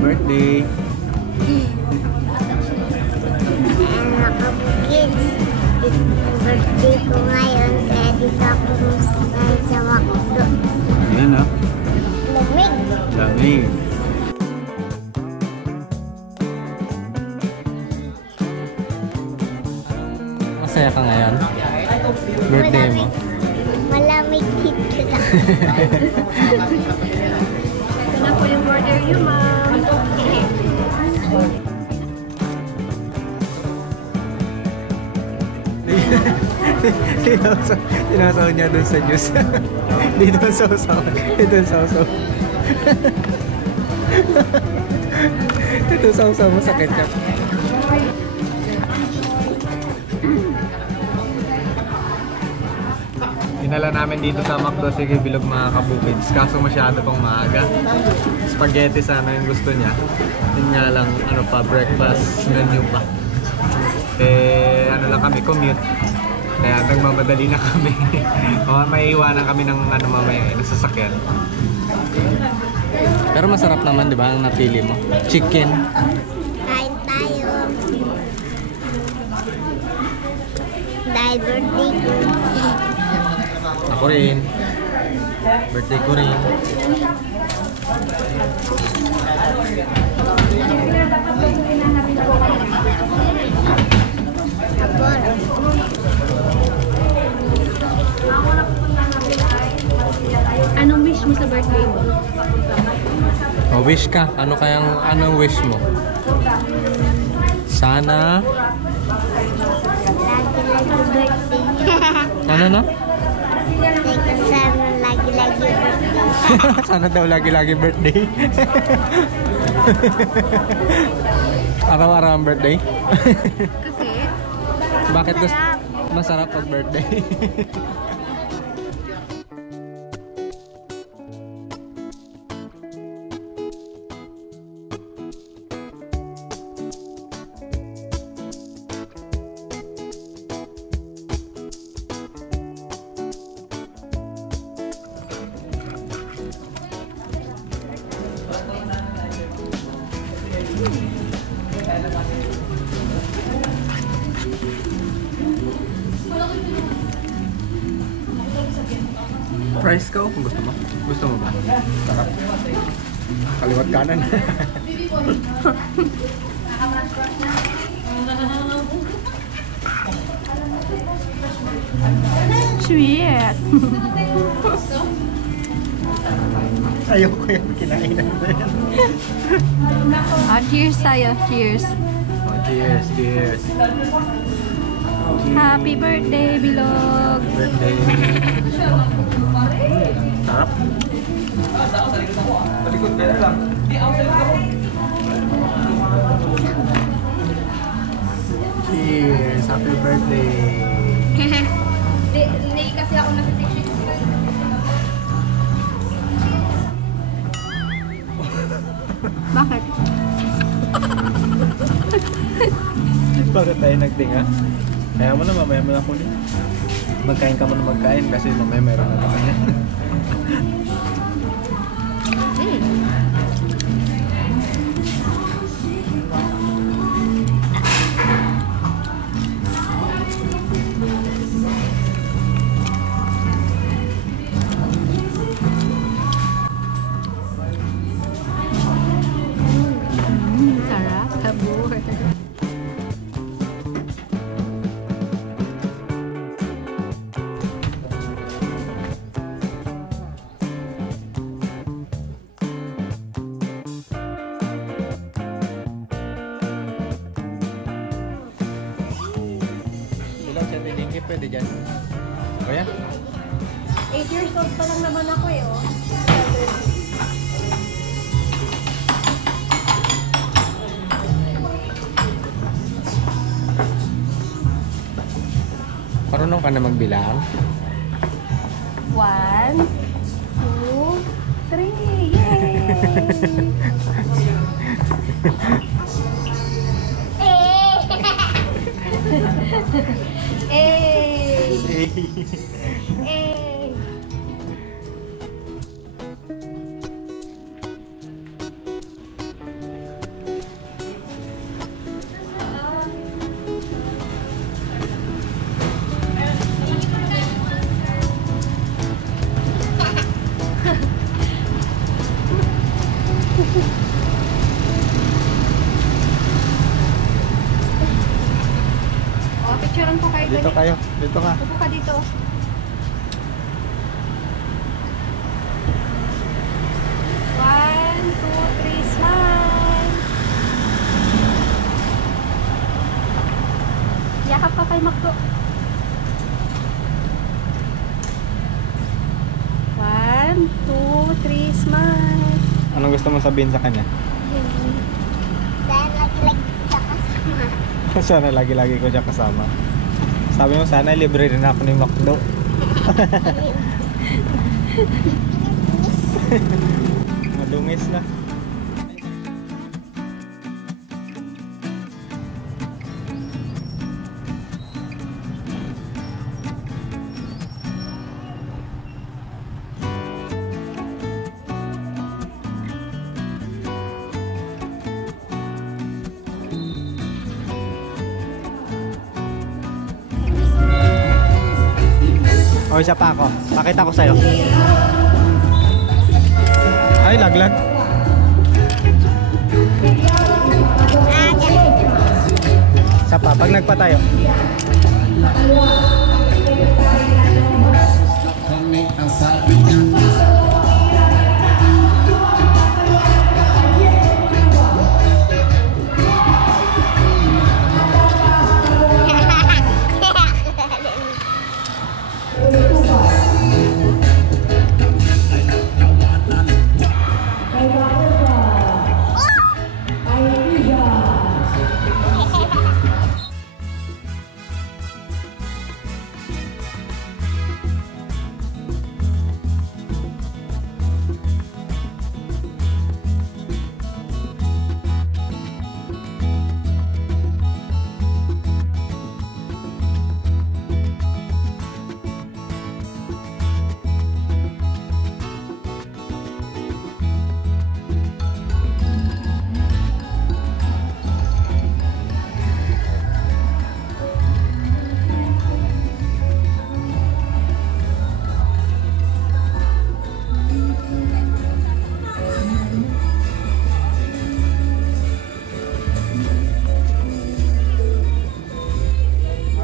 birthday. Mga kabukits, birthday ko ngayon kaya dito ako sa McDo. Ayan ah. Lamig. Lamig. Masaya ka ngayon? Birthday mo? Malamig dito sa Ito na po yung order niyo, ma'am. Sinasaw niya dun sa juice. Dito ang sausaw. Dito ang sausaw. Dito ang sausaw mo sa ketchup. Dinala namin dito sa McDo, sige bilog mga kabukids. Kaso masyado pang maaga. Spaghetti sana yung gusto niya. Yun nga lang, ano pa, breakfast menu pa. Eh, ano lang kami, commute. Kaya nagmamadali na kami. May iwanan kami ng ano mamaya, nasasakyan. Pero masarap naman, di ba, ang napili mo? Chicken. kain tayo. Dahil birthday ko. Ako rin. Birthday ko rin. Anong wish mo sa birthday mo? Oh, wish ka. Anong wish mo? Sana Lagi-lagi birthday. ano no? Teka, sana lagi-lagi birthday. Sana daw lagi-lagi birthday. Araw-araw ang birthday? Kasi, Bakit gusto? Masarap pag birthday. Price ko kung gusto mo. Gusto mo ba? Sarap. Kaliwat kanan. sweet. Ayoko yung kinainan mo yan. Cheers tayo. Cheers. Oh, cheers, cheers. Happy birthday, Bilog. Birthday. Sarap. Talikod ka na lang. Cheers! Happy birthday! Hindi kasi ako nasa-section. Bakit? Bakit tayo nagtinga? Kaya mo na, mamaya mo na kunin. Magkain ka mo na magkain kasi mamaya meron na kanya. Sarap. Sabor. Bilang siya tinigil, pwede dyan. Kuya? 8 years old pa lang naman ako eh, oh. Marunong ka na magbilang? 1, 2, 3. Yay! Eh! Eh! Dito kayo. Dito ka. Upo ka dito. One, two, three, smile. Yakap ka kay Makdo. One, two, three, smile. Anong gusto mong sabihin sa kanya? Dahil lagi-lagi sa kasama. Sana lagi-lagi ko siya kasama. Sabi mo sana libre rin ako ni Makdo. Madungis na. O, isa pa ako. Pakita ko sa'yo. Ay, laglag. Isa pa, pag nagpatayo.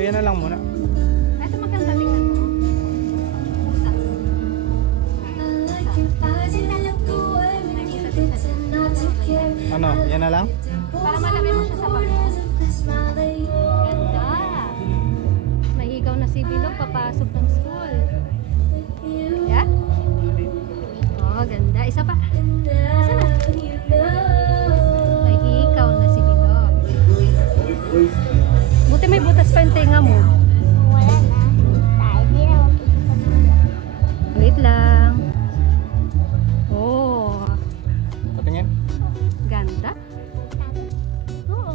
Yan na lang muna. Ito maganda tingnan mo. Pusa. Ano? Yan na lang? Para malagay mo siya sa bag mo. Ganda. Mahigaw na si Bilog, papasok ng school. Yeah? Oh, ganda. Isa pa. Isa na. Mahigaw na si Bilog. Buti may butas pa yung tenga mo. Wala na. Tayo din ako pupunta. Wait lang. Oh, Patingin. ganda. Oo.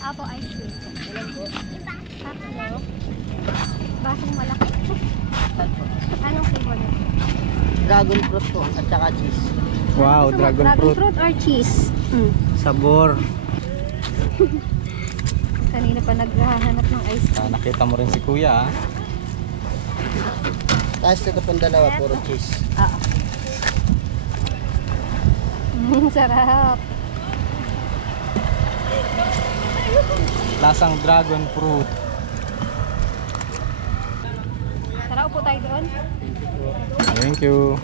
Apo ice cream. Tatlo. Basong malaki. Anong flavor nito? Dragon fruit po at saka cheese. Wow, dragon fruit. or cheese? Sabor. Kanina pa naghahanap ng ice cream. Nakita mo rin si Kuya, ah. Tapos ito pong dalawa, puro cheese. Sarap. Lasang dragon fruit. Tara, upo tayo doon. Thank you.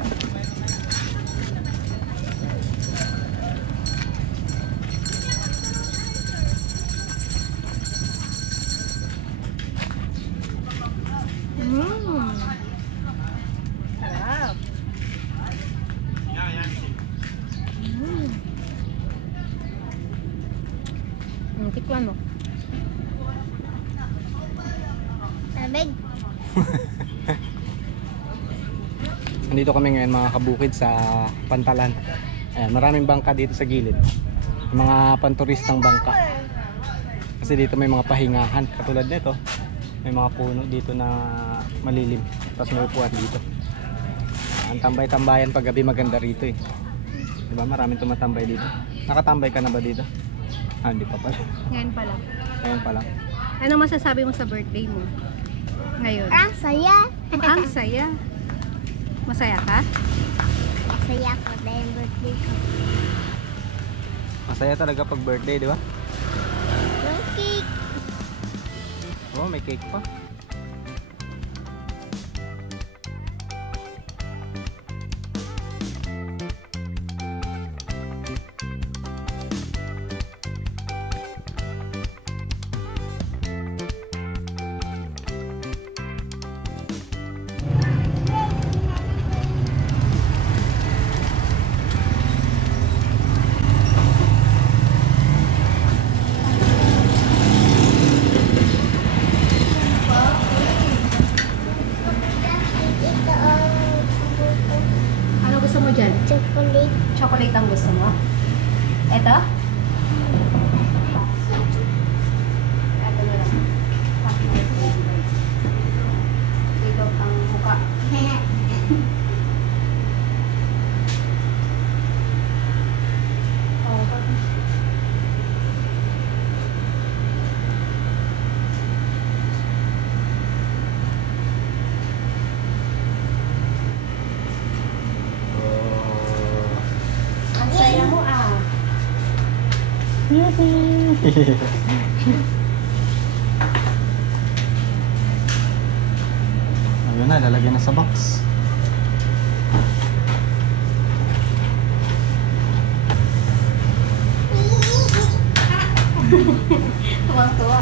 Sarap. Tikman mo. Sabig. Nandito kami ngayon mga kabukid sa Pantalan. Ayan, maraming bangka dito sa gilid. Mga panturistang bangka. Kasi dito may mga pahingahan. Katulad nito, may mga puno dito na malilim. Tapos may upuan dito. Ang tambay-tambayan pag gabi maganda rito eh. Diba maraming tumatambay dito. Nakatambay ka na ba dito? Ah, hindi pa pala. Ngayon pa lang. Ngayon pa lang. Anong masasabi mo sa birthday mo? Ngayon. Ang saya. Ang saya. Masaya ka? Saya ko dahil birthday ko. Masaya talaga pag birthday, di ba? Yung cake. Oh, may cake pa. Ito ang Ano gusto mo dyan? chocolate. Chocolate ang gusto mo? Ito? Ito na lang. Happy birthday. Dito ang mukha. Oh, ang saya mo ah. Ayun na, lalagyan na sa box. Tuwang-tuwa.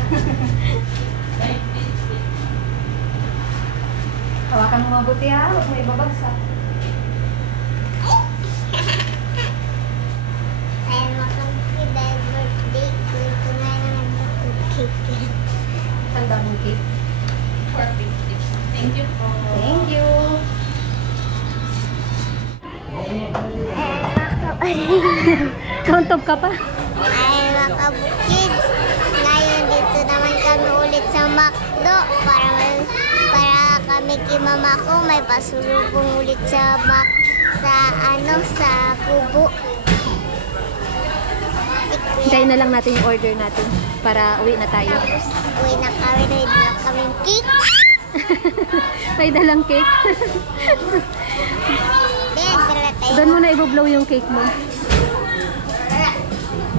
Hawakan mo mabuti ha, huwag mo ibabagsak. Ay, makampi dahil birthday ko. Ito na naman ako cake. Tanda mong cake. Thank you po. Thank you. Kauntog ka pa? Ay, mga kabukids. Ngayon dito naman kami ulit sa McDo para kami kay mama ko may pasulubong ulit sa sa kubo. Hintayin na lang natin yung order natin para uwi na tayo. Tapos uwi na kami, ready na kaming cake. May dalang cake. Then, tara tayo. Doon muna i-blow yung cake mo.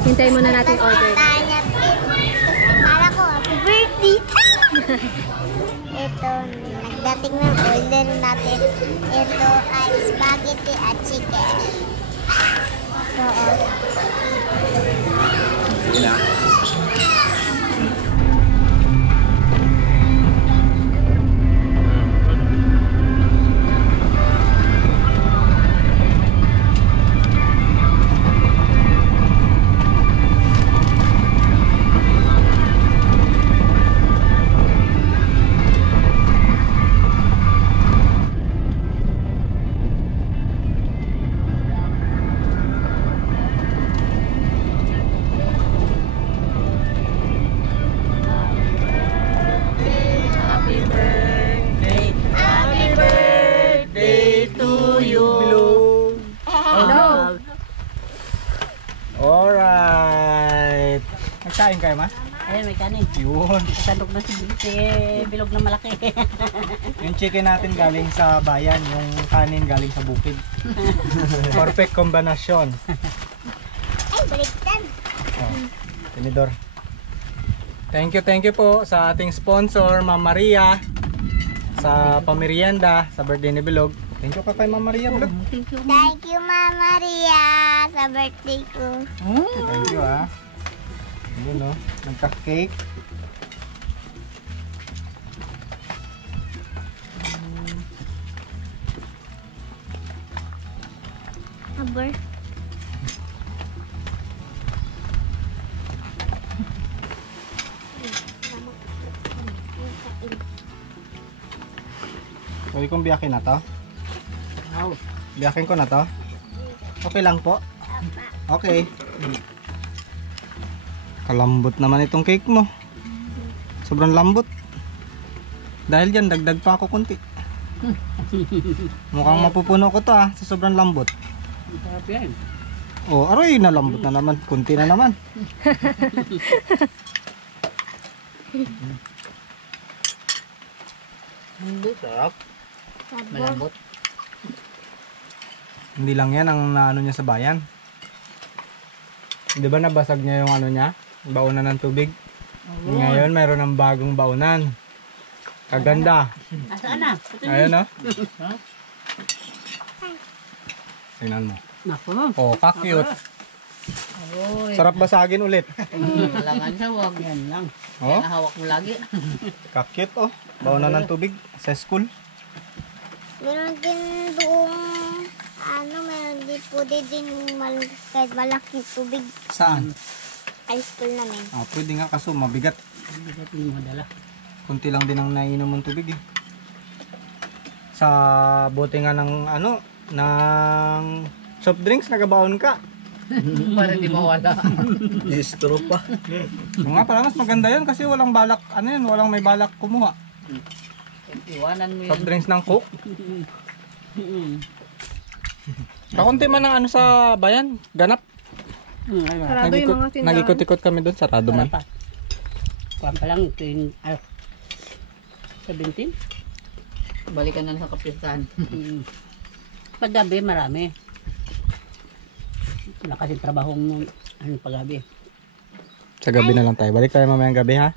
Hintayin muna natin order. Tanya, para ko, happy birthday! Ito, nagdating ng order natin. Ito ay spaghetti at chicken. Oo. Alright. Nagkain kayo, ma? Ayun, may kanin. Yun. Sandok na si bilog na malaki. Yung chicken natin galing sa bayan, yung kanin galing sa bukid. Perfect kombinasyon. Ay, baliktad. Oh, tinidor. Thank you po sa ating sponsor, Ma'am Maria, sa pamerienda, sa birthday ni Bilog. Thank you ka kay Ma'am Maria, Bilog. Thank you. Thank you, Mama Maria, sa birthday ko. Thank you, ah. Yun, no? Nagka-cake. Aber. Pwede kong biyakin na to? Biyakin ko na to? Okay lang po? Okay. Kalambot naman itong cake mo. Sobrang lambot. Dahil dyan, dagdag pa ako kunti. Mukhang mapupuno ko to sa sobrang lambot. Sarap yan. Oh, aroy, nalambot na naman. Kunti na naman. Sarap. Malambot. Hindi lang yan ang naano niya sa bayan. Di ba nabasag niya yung ano niya? Baunan ng tubig. Ngayon mayroon ng bagong baunan. Kaganda. Asaan na? Ayun oh. Tingnan mo. Nako. Oh, ka-cute. Sarap basagin ulit. Kailangan siya, huwag yan lang. Oh, Nahawak mo lagi. ka-cute oh. Baunan ng tubig sa school. Meron din doong, meron din pwede din kahit malaking tubig. Saan? High school namin. Ah, pwede nga kaso mabigat. Bigat yung mga dala. Kunti lang din ang nainom mong tubig eh. Sa bote nga ng ng soft drinks nagabaon ka. Para di mawala. Distro pa. Nga pala mas maganda yun kasi walang balak, walang may balak kumuha. Iwanan mo Soft drinks ng Coke. Kakunti man ang sa bayan, ganap. Sarado yung mga tindahan. Nag-ikot-ikot kami doon, sarado man. Kuwan pa lang, 17. Balikan na sa kapistahan. Paggabi, marami. Wala kasing trabaho mo paggabi. Sa gabi na lang tayo. Balik tayo mamayang gabi ha.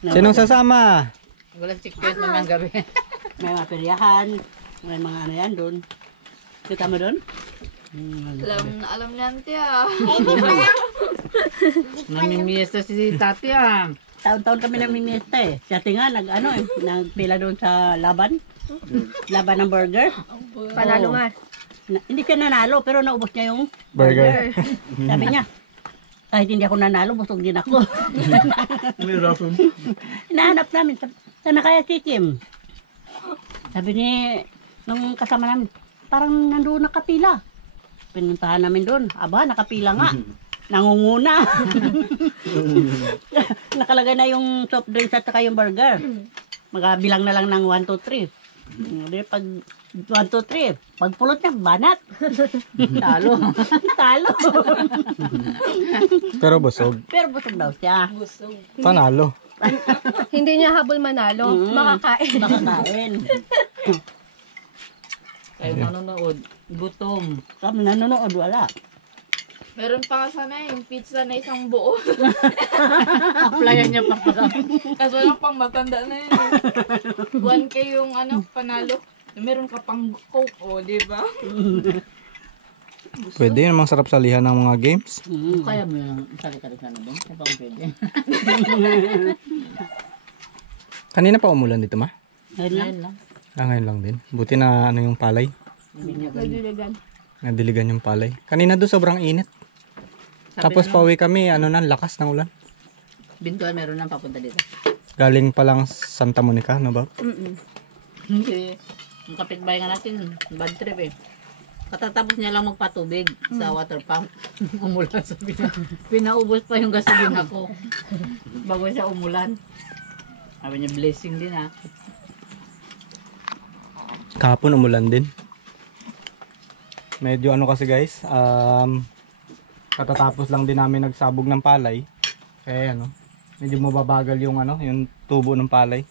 Sinong sasama? Walang chickpet naman gabi. May mga peryahan, may mga ano yan doon. Kita mo doon? Alam niyan tiya. Namimiesta si tati Taon-taon kami namimiesta eh. Dati nga, nagpila doon sa laban. Laban ng burger. Panalo nga. Hindi siya nanalo, pero naubos niya yung Burger. Sabi niya, kahit hindi ako nanalo, busog din ako. Hinahanap namin, sana kaya si Kim? Sabi ni, nung kasama namin, parang nandoon nakapila. Pinuntahan namin doon, aba, nakapila nga. Nangunguna. Nakalagay na yung soft drinks at saka yung burger. Magabilang na lang ng 1, 2, 3. Pag 1, 2, 3, pag pulot niya, banat. Talo. Talo. Pero busog. Pero busog daw siya. Panalo. Hindi niya habol manalo. Makakain. Makakain. Kayo nanonood. Gutom. Kami nanonood, wala. Meron pa nga sana yung pizza na isang buo. Applyan niya pa pala. Kaso lang pang matanda na yun. 1K yung panalo. Meron ka pang Coke, di ba? Pwede namang sarap salihan ng mga games. Kaya mo yung sali-sali na doon? Kaya pa pwede. Kanina pa umulan dito ma? Ngayon lang. Ngayon lang din. Buti na yung palay. Nadiligan. Nadiligan yung palay. Kanina doon sobrang init. Tapos pauwi kami, lakas ng ulan. Bintuan meron nang papunta dito. Galing pa lang Santa Monica, no ba? Hindi. Yung kapitbahay nga natin, bad trip eh. Katatapos niya lang magpatubig sa water pump. Umulan sa pinaubos pa yung gasolina ko. Bago siya umulan. Sabi niya blessing din Kahapon umulan din. Medyo kasi guys, katatapos lang din namin nagsabog ng palay. Kaya medyo mababagal yung yung tubo ng palay.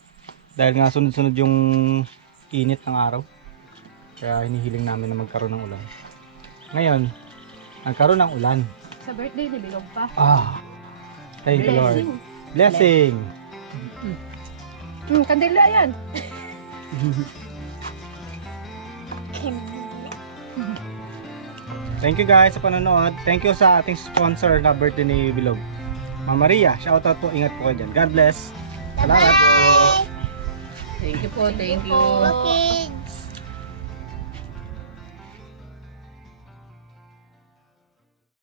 Dahil nga sunod-sunod yung init ng araw. Kaya hinihiling namin na magkaroon ng ulan. Ngayon, nagkaroon ng ulan. Sa birthday ni Bilog pa. Thank you Lord. Blessing. Kandila yan. Thank you guys sa panonood. Thank you sa ating sponsor na birthday ni Bilog. Mama Maria, shoutout po. Ingat po kayo dyan. God bless. Salamat po. Thank you po, thank you. Okay.